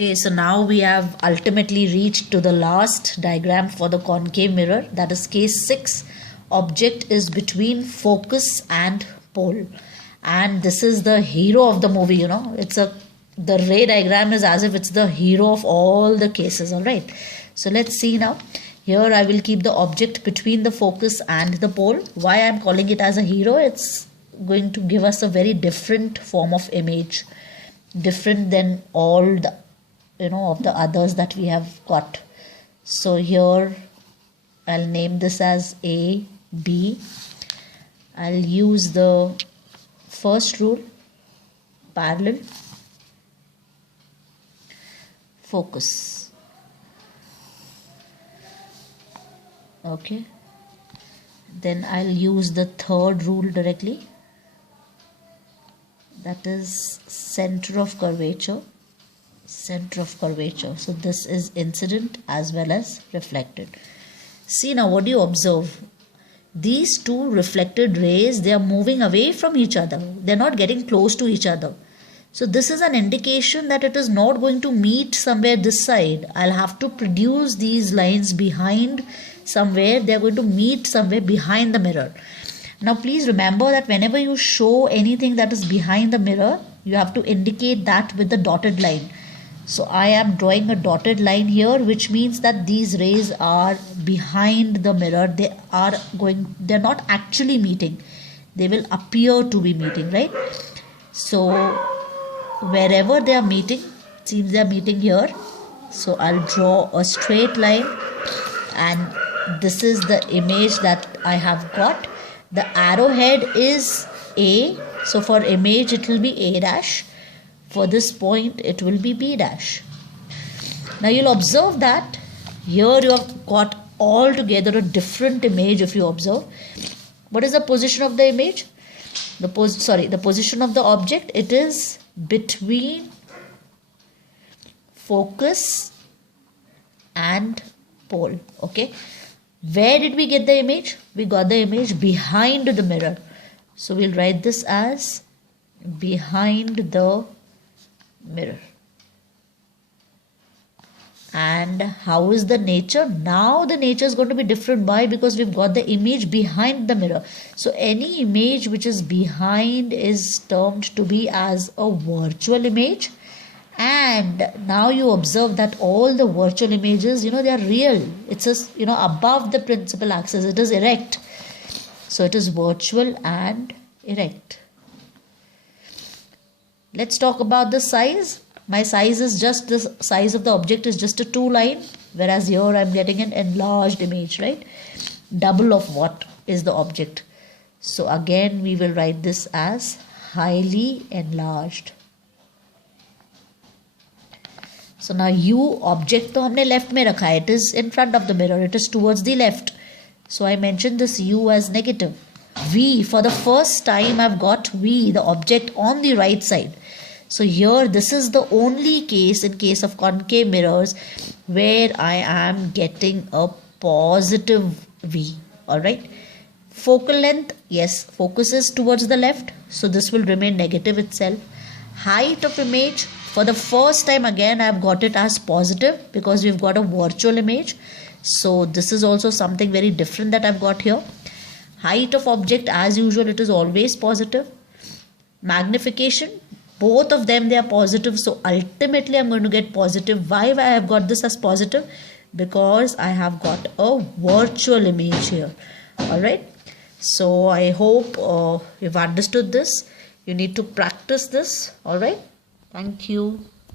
Okay, so now we have ultimately reached to the last diagram for the concave mirror. That is case 6. Object is between focus and pole. And this is the hero of the movie, you know. The ray diagram is as if it's the hero of all the cases, alright. So let's see now. Here I will keep the object between the focus and the pole. Why I'm calling it as a hero? It's going to give us a very different form of image. Different than all the of the others that we have got. So here I'll name this as A, B. I'll use the first rule, parallel, focus. Okay. Then I'll use the third rule directly. That is center of curvature. Center of curvature. So this is incident as well as reflected. See now, what do you observe? These two reflected rays, they are moving away from each other. They are not getting close to each other. So this is an indication that it is not going to meet somewhere this side. I'll have to produce these lines behind somewhere. They are going to meet somewhere behind the mirror. Now please remember that whenever you show anything that is behind the mirror, you have to indicate that with the dotted line. So I am drawing a dotted line here, which means that these rays are behind the mirror. They're not actually meeting. They will appear to be meeting, right? So wherever they are meeting, it seems they are meeting here. So I'll draw a straight line, and this is the image that I have got. The arrowhead is A. So for image, it will be A dash. For this point, it will be B dash. Now you'll observe that here you have got altogether a different image if you observe. What is the position of the image? The position of the object, it is between focus and pole. Okay. Where did we get the image? We got the image behind the mirror. So we'll write this as behind the mirror. And how is the nature? Now the nature is going to be different. Why? Because we've got the image behind the mirror. So any image which is behind is termed to be as a virtual image. And now you observe that all the virtual images, they are real. It's just, above the principal axis. It is erect. So it is virtual and erect. Let's talk about the size. My size is just the size of the object is just a 2 line, whereas here I'm getting an enlarged image, right? Double of what is the object. So again we will write this as highly enlarged. So now U object to हमने left में रखा है. It is in front of the mirror. It is towards the left. So I mentioned this U as negative. V, for the first time I've got V, the object on the right side. So here this is the only case in case of concave mirrors where I am getting a positive V. Alright. Focal length, yes, focus is towards the left. So this will remain negative itself. Height of image, for the first time again I've got it as positive because we've got a virtual image. So this is also something very different that I've got here. Height of object, as usual, it is always positive. Magnification, both of them, they are positive. So ultimately I'm going to get positive. Why I have got this as positive? Because I have got a virtual image here. Alright. So I hope you've understood this. You need to practice this. Alright. Thank you.